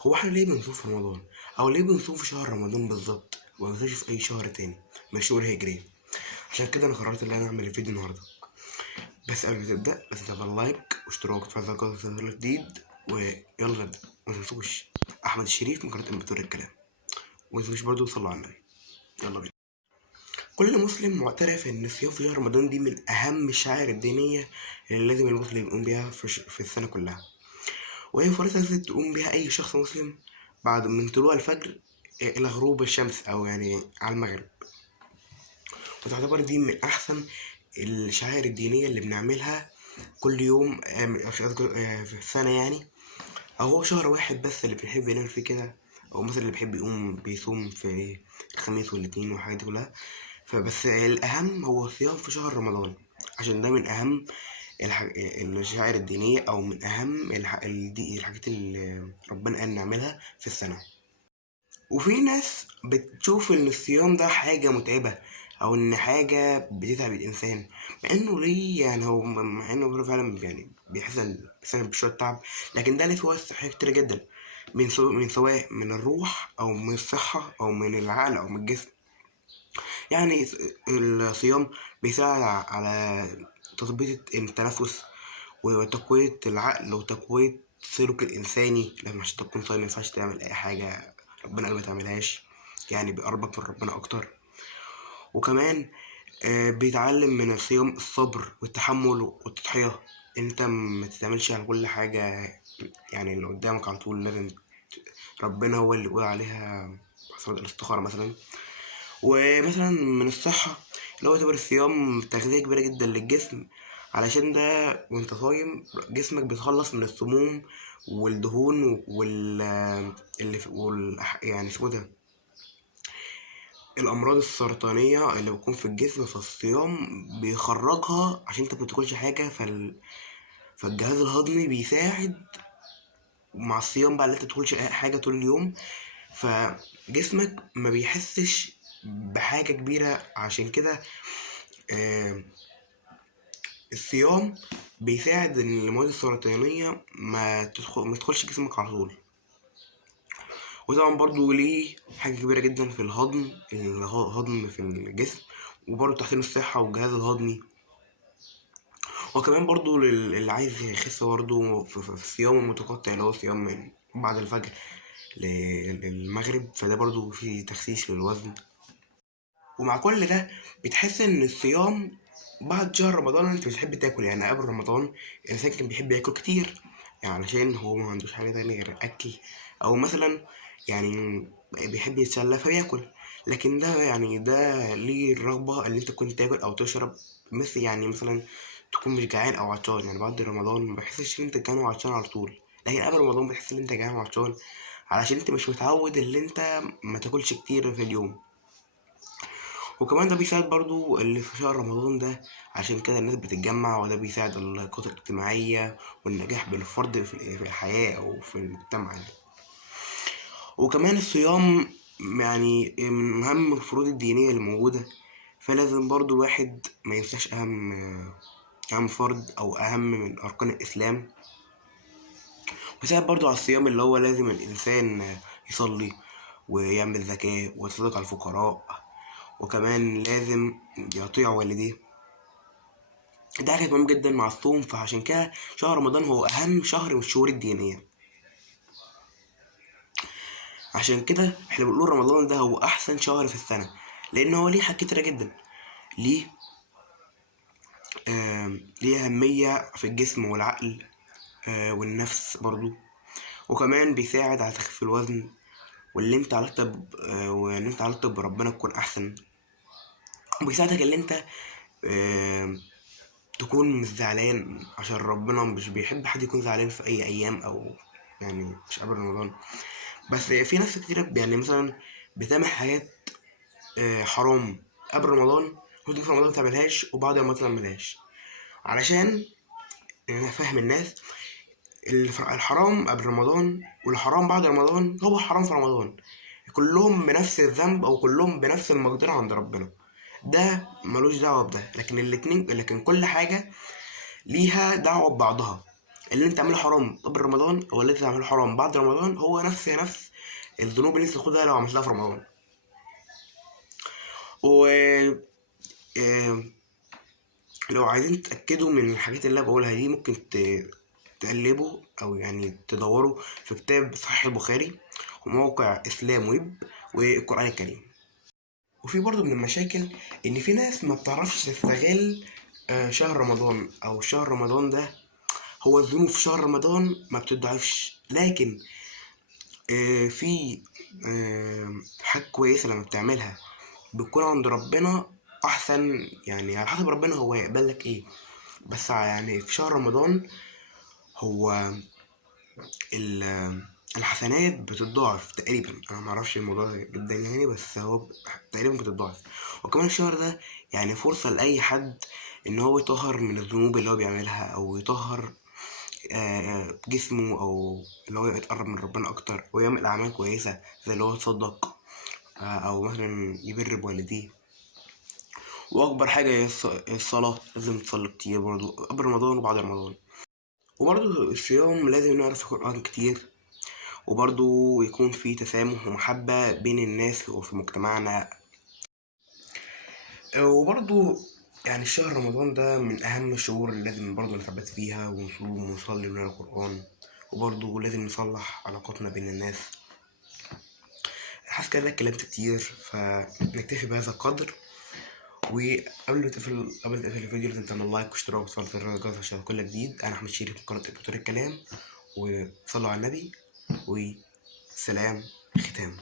هو احنا ليه بنصوم في رمضان؟ او ليه بنصوم في شهر رمضان بالظبط وما بنصومش في اي شهر تاني من الشهور الهجرية؟ عشان كده انا قررت ان انا اعمل الفيديو النهارده. بس قبل ما تبدا لازم تعمل لايك واشتراك وتفعل زر الجرس عشان يوصلك جديد. ويلا نبدا. ما تنسوش احمد الشريف من قناه امبراطور الكلام. وما تنسوش برضه تصلوا على النبي. يلا بينا. كل مسلم معترف ان الصيام في شهر رمضان دي من اهم الشعائر الدينيه اللي لازم المسلم يقوم بيها في السنه كلها، وهي فرصة لازم تقوم بيها أي شخص مسلم بعد من طلوع الفجر إلى غروب الشمس أو يعني على المغرب. وتعتبر دي من أحسن الشعائر الدينية اللي بنعملها كل يوم في السنة يعني. أو هو شهر واحد بس اللي بنحب نعمل فيه كده، أو مثلا اللي بيحب يقوم بيصوم في الخميس والاثنين والحاجات دي كلها. فبس الأهم هو الصيام في شهر رمضان، عشان ده من أهم الشعائر الدينية، أو من أهم الحاجات اللي ربنا قال نعملها في السنة. وفي ناس بتشوف إن الصيام ده حاجة متعبة، أو إن حاجة بتتعب الإنسان، مع إنه ليه يعني، هو مع إنه فعلا يعني بيحس الإنسان بشوية تعب، لكن ده ليه فوائد صحية كتير جدا، من سواء من الروح أو من الصحة أو من العقل أو من الجسم. يعني الصيام بيساعد على تظبيط التنفس وتقوية العقل وتقوية السلوك الإنساني. لما عشان تكون صايم مينفعش تعمل أي حاجة ربنا قال متعملهاش، يعني بيقربك من ربنا أكتر. وكمان بيتعلم من الصيام الصبر والتحمل والتضحية. انت ما تتعملش على كل حاجة، يعني اللي قدامك على طول لازم ربنا هو اللي يقول عليها صلاة الاستخارة مثلا. ومثلا من الصحة اللي هو يعتبر الصيام تغذية كبيرة جدا للجسم، علشان ده وانت صايم جسمك بيتخلص من السموم والدهون يعني اسمه ده الأمراض السرطانية اللي بتكون في الجسم. فالصيام بيخرجها عشان انت مبتاكلش حاجة، فالجهاز الهضمي بيساعد مع الصيام بقى اللي انت متاكلش حاجة طول اليوم، فجسمك ما بيحسش بحاجة كبيرة. عشان كده آه، الصيام بيساعد ان المواد السرطانية ما تدخلش جسمك على طول. وطبعا برضو ليه حاجة كبيرة جدا في الهضم في الجسم، وبرضو تحسين الصحة والجهاز الهضمي. وكمان برضو اللي عايز يخس برضو في الصيام المتقطع اللي هو صيام من بعد الفجر للمغرب، فده برضو فيه تخسيس للوزن. ومع كل ده بتحس ان الصيام بعد شهر رمضان انت بتحب تاكل. يعني قبل رمضان الانسان كان بيحب ياكل كتير، يعني علشان هو ما عندوش حاجه تانية غير الاكل، او مثلا يعني بيحب يتسلى فبياكل. لكن ده يعني ده ليه الرغبه اللي انت كنت تاكل او تشرب، مثل يعني مثلا تكون مش جعان او عطشان. يعني بعد رمضان ما بحسش ان انت جعان وعطشان على طول، لكن قبل رمضان بتحس ان انت جعان وعطشان، علشان انت مش متعود ان انت ما تاكلش كتير في اليوم. وكمان ده بيساعد برضو اللي في شهر رمضان ده، عشان كده الناس بتتجمع، وده بيساعد العلاقات الاجتماعية والنجاح بين الفرد في الحياة أو في المجتمع يعني. وكمان الصيام يعني من أهم الفروض الدينية اللي موجودة، فلازم برضو الواحد ما ينساش أهم فرض أو أهم من أركان الإسلام. ويساعد برضو على الصيام اللي هو لازم الإنسان يصلي ويعمل زكاة ويتصدق على الفقراء، وكمان لازم يطيع والديه. ده حاجة مهم جدا مع الصوم، فعشان كده شهر رمضان هو أهم شهر من الشهور الدينية. عشان كده احنا بنقول رمضان ده هو أحسن شهر في السنة، لأن هو ليه حاجات كتيرة جدا. ليه ليه أهمية في الجسم والعقل والنفس برضو. وكمان بيساعد على تخفيف الوزن، واللي انت علاقتك وان انت علاقتك بربنا تكون أحسن. وبيساعدك اللي انت تكون مش زعلان، عشان ربنا مش بيحب حد يكون زعلان في أي أيام، أو يعني مش قبل رمضان. بس في ناس كتيرة يعني مثلا بتعمل حاجات حرام قبل رمضان، وتيجي في رمضان متعملهاش، وبعد رمضان متعملهاش. علشان انا فاهم الناس الحرام قبل رمضان والحرام بعد رمضان هو حرام في رمضان، كلهم بنفس الذنب او كلهم بنفس المقدرة عند ربنا. ده ملوش دعوة بده، لكن الاتنين، لكن كل حاجة ليها دعوة ببعضها. اللي انت عامله حرام قبل رمضان او اللي انت عامله حرام بعد رمضان هو نفس الذنوب اللي انت تاخدها لو عملتها في رمضان. و لو عايزين تتأكدوا من الحاجات اللي انا بقولها دي ممكن تقلبوا او يعني تدوروا في كتاب صحيح البخاري وموقع اسلام ويب والقرآن الكريم. وفي برضو من المشاكل ان في ناس ما بتعرفش تستغل شهر رمضان، او شهر رمضان ده هو الذنوب في شهر رمضان ما بتضعفش، لكن في حاجة كويسة لما بتعملها بتكون عند ربنا احسن، يعني على حسب ربنا هو يقبل لك ايه. بس يعني في شهر رمضان هو الحسنات بتتضاعف تقريبا، انا معرفش الموضوع ده جدا يعني، بس هو تقريبا بتتضاعف. وكمان الشهر ده يعني فرصة لأي حد ان هو يطهر من الذنوب اللي هو بيعملها، او يطهر جسمه، او اللي هو يتقرب من ربنا اكتر ويعمل اعمال كويسة زي اللي هو يتصدق او مثلا يبر بوالديه. واكبر حاجة هي الصلاة، لازم تصلي كتير برضو قبل رمضان وبعد رمضان. وبرضو الصيام لازم نعرف القرآن كتير، وبرضو يكون في تسامح ومحبة بين الناس وفي مجتمعنا. وبرضو يعني شهر رمضان ده من أهم الشهور اللي لازم برضو نثبت فيها ونصوم ونصلي ونقرا القرآن، وبرضو لازم نصلح علاقاتنا بين الناس. حاسس كده اتكلمت كتير، فنكتفي بهذا القدر. وقبل ما قبل ما تقفل الفيديو لازم تعمل لايك واشتراك وتفعل زر الجرس عشان كل جديد. أنا أحمد شريف من قناة دكتور الكلام، وصلوا على النبي، وسلام ختام.